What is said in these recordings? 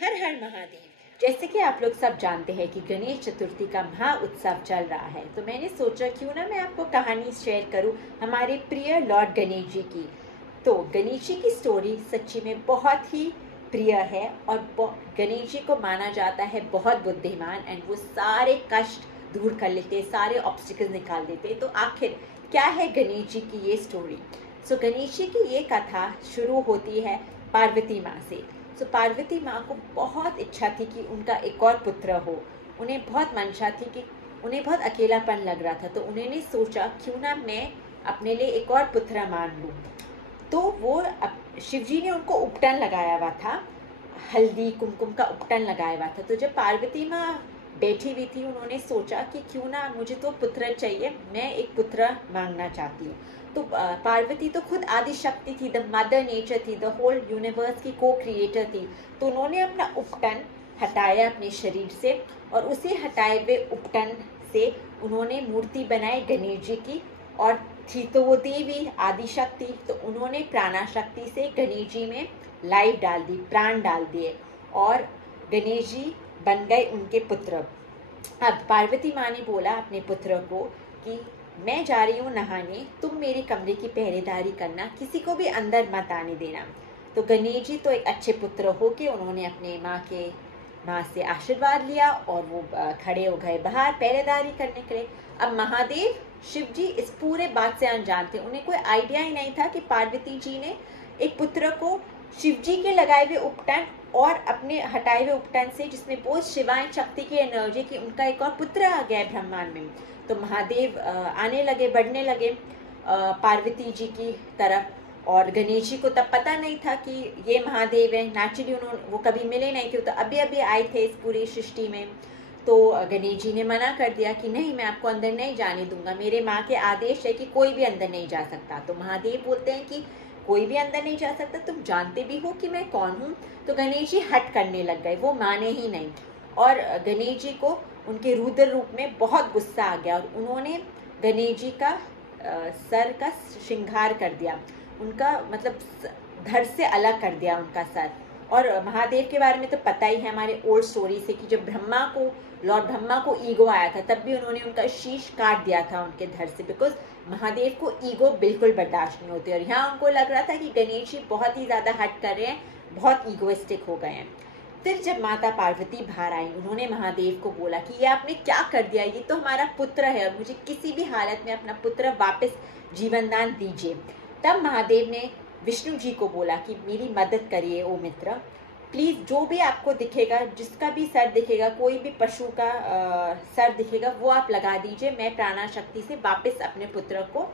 हर हर महादेव। जैसे कि आप लोग सब जानते हैं कि गणेश चतुर्थी का महा उत्सव चल रहा है, तो मैंने सोचा क्यों ना मैं आपको कहानी शेयर करूं हमारे प्रिय लॉर्ड गणेश जी की। तो गणेश जी की स्टोरी सच्ची में बहुत ही प्रिय है और गणेश जी को माना जाता है बहुत बुद्धिमान एंड वो सारे कष्ट दूर कर लेते, सारे ऑब्स्टिकल्स निकाल देते। तो आखिर क्या है गणेश जी की ये स्टोरी? सो गणेश जी की ये कथा शुरू होती है पार्वती माँ से। सो पार्वती माँ को बहुत इच्छा थी कि उनका एक और पुत्र हो। उन्हें बहुत मंशा थी कि उन्हें बहुत अकेलापन लग रहा था, तो उन्होंने सोचा क्यों ना मैं अपने लिए एक और पुत्र मान लूँ। तो वो शिव जी ने उनको उपटन लगाया हुआ था, हल्दी कुमकुम का उपटन लगाया हुआ था। तो जब पार्वती माँ बैठी हुई थी, उन्होंने सोचा कि क्यों ना, मुझे तो पुत्र चाहिए, मैं एक पुत्र मांगना चाहती हूँ। तो पार्वती तो खुद आदि शक्ति थी, द मदर नेचर थी, द होल यूनिवर्स की को क्रिएटर थी। तो उन्होंने अपना उपटन हटाया अपने शरीर से और उसे हटाए हुए उपटन से उन्होंने मूर्ति बनाई गणेश जी की। और थी तो वो देवी आदि शक्ति, तो उन्होंने प्राणा शक्ति से गणेश जी में लाइफ डाल दी, प्राण डाल दिए और गणेश जी बन गए उनके पुत्र। अब पार्वती माँ ने बोला अपने पुत्र को कि मैं जा रही हूँ नहाने, तुम मेरे कमरे की पहरेदारी करना, किसी को भी अंदर मत आने देना। तो गणेश जी तो एक अच्छे पुत्र हो के उन्होंने अपने माँ से आशीर्वाद लिया और वो खड़े हो गए बाहर पहरेदारी करने के लिए। अब महादेव शिव जी इस पूरे बात से अनजान थे, उन्हें कोई आइडिया ही नहीं था कि पार्वती जी ने एक पुत्र को शिव जी के लगाए हुए उपटन और अपने हटाए हुए उपटन से, जिसमें बहुत शिवाय शक्ति की एनर्जी की, उनका एक और पुत्र आ गया ब्रह्मांड में। तो महादेव आने लगे, बढ़ने लगे पार्वती जी की तरफ। और गणेश जी को तब पता नहीं था कि ये महादेव है। नेचुरली वो कभी मिले नहीं थे, तो अभी अभी आए थे इस पूरी सृष्टि में। तो गणेश जी ने मना कर दिया कि नहीं, मैं आपको अंदर नहीं जाने दूंगा, मेरे माँ के आदेश है कि कोई भी अंदर नहीं जा सकता। तो महादेव बोलते हैं कि कोई भी अंदर नहीं जा सकता, तुम जानते भी हो कि मैं कौन हूँ। तो गणेश जी हट करने लग गए, वो माने ही नहीं। और गणेश जी को उनके रुद्र रूप में बहुत गुस्सा आ गया और उन्होंने गणेश जी का सर का श्रृंगार कर दिया, उनका मतलब धड़ से अलग कर दिया उनका सर। और महादेव के बारे में तो पता ही है हमारे ओल्ड स्टोरी से कि जब लॉर्ड ब्रह्मा को ईगो आया था, तब भी उन्होंने उनका शीश काट दिया था उनके धड़ से, बिकॉज महादेव को ईगो बिल्कुल बर्दाश्त नहीं होती। और यहाँ उनको लग रहा था कि गणेश जी बहुत ही ज्यादा हट कर रहे हैं, बहुत ईगोइस्टिक हो गए हैं। फिर जब माता पार्वती बाहर आई, उन्होंने महादेव को बोला कि ये आपने क्या कर दिया, ये तो हमारा पुत्र है और मुझे किसी भी हालत में अपना पुत्र वापस जीवन दान दीजिए। तब महादेव ने विष्णु जी को बोला कि मेरी मदद करिए ओ मित्र, प्लीज जो भी आपको दिखेगा, जिसका भी सर दिखेगा, कोई भी पशु का सर दिखेगा, वो आप लगा दीजिए, मैं प्राणा शक्ति से वापस अपने पुत्र को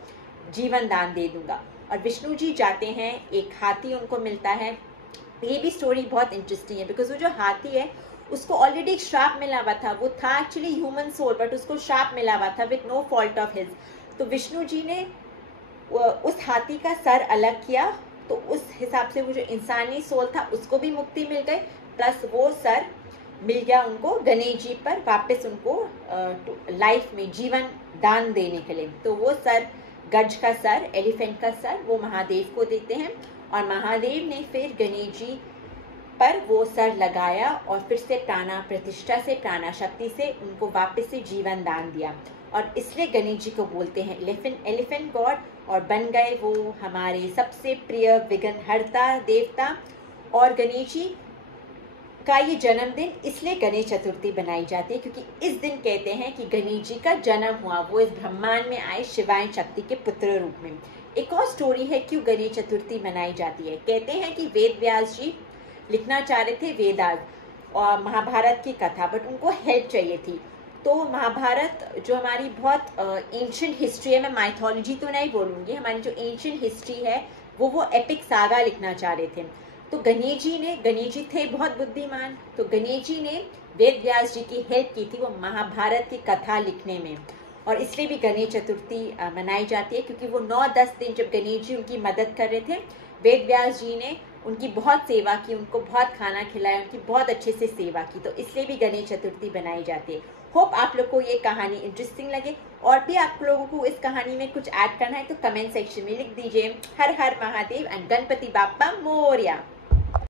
जीवन दान दे दूंगा। और विष्णु जी जाते हैं, एक हाथी उनको मिलता है। ये भी स्टोरी बहुत इंटरेस्टिंग है, बिकॉज वो जो हाथी है उसको ऑलरेडी एक श्राप मिला हुआ था, वो था एक्चुअली ह्यूमन सोल, बट उसको श्राप मिला हुआ था with no fault of his. तो विष्णु जी ने उस हाथी का सर अलग किया, तो उस हिसाब से वो जो इंसानी सोल था उसको भी मुक्ति मिल गई, प्लस वो सर मिल गया उनको गणेश जी पर वापस उनको लाइफ में जीवन दान देने के लिए। तो वो सर, गज का सर, एलिफेंट का सर, वो महादेव को देते हैं और महादेव ने फिर गणेश जी पर वो सर लगाया और फिर से प्राणा प्रतिष्ठा से, प्राणा शक्ति से उनको वापस से जीवन दान दिया। और इसलिए गणेश जी को बोलते हैं एलिफेंट गॉड, और बन गए वो हमारे सबसे प्रिय विघ्नहर्ता देवता। और गणेश जी का ये जन्मदिन इसलिए गणेश चतुर्थी बनाई जाती है, क्योंकि इस दिन कहते हैं कि गणेश जी का जन्म हुआ, वो इस ब्रह्मांड में आए शिवाय शक्ति के पुत्र रूप में। एक और स्टोरी है क्यों गणेश चतुर्थी मनाई जाती है। कहते हैं कि वेद व्यास जी लिखना चाह रहे थे वेदास और महाभारत की कथा, बट उनको हेल्प चाहिए थी। तो महाभारत जो हमारी बहुत एंशिएंट हिस्ट्री है, मैं माइथोलॉजी तो नहीं बोलूँगी, हमारी जो एंशिएंट हिस्ट्री है वो एपिक सागा लिखना चाह रहे थे। तो गणेश जी थे बहुत बुद्धिमान, तो गणेश जी ने वेद व्यास जी की हेल्प की थी वो महाभारत की कथा लिखने में। और इसलिए भी गणेश चतुर्थी मनाई जाती है, क्योंकि वो 9-10 दिन जब गणेश जी उनकी मदद कर रहे थे, वेद व्यास जी ने उनकी बहुत सेवा की, उनको बहुत खाना खिलाया, उनकी बहुत अच्छे से सेवा की, तो इसलिए भी गणेश चतुर्थी बनाई जाती है। होप आप लोग को ये कहानी इंटरेस्टिंग लगे, और भी आप लोगों को इस कहानी में कुछ ऐड करना है तो कमेंट सेक्शन में लिख दीजिए। हर हर महादेव एंड गणपति बाप्पा मोरया।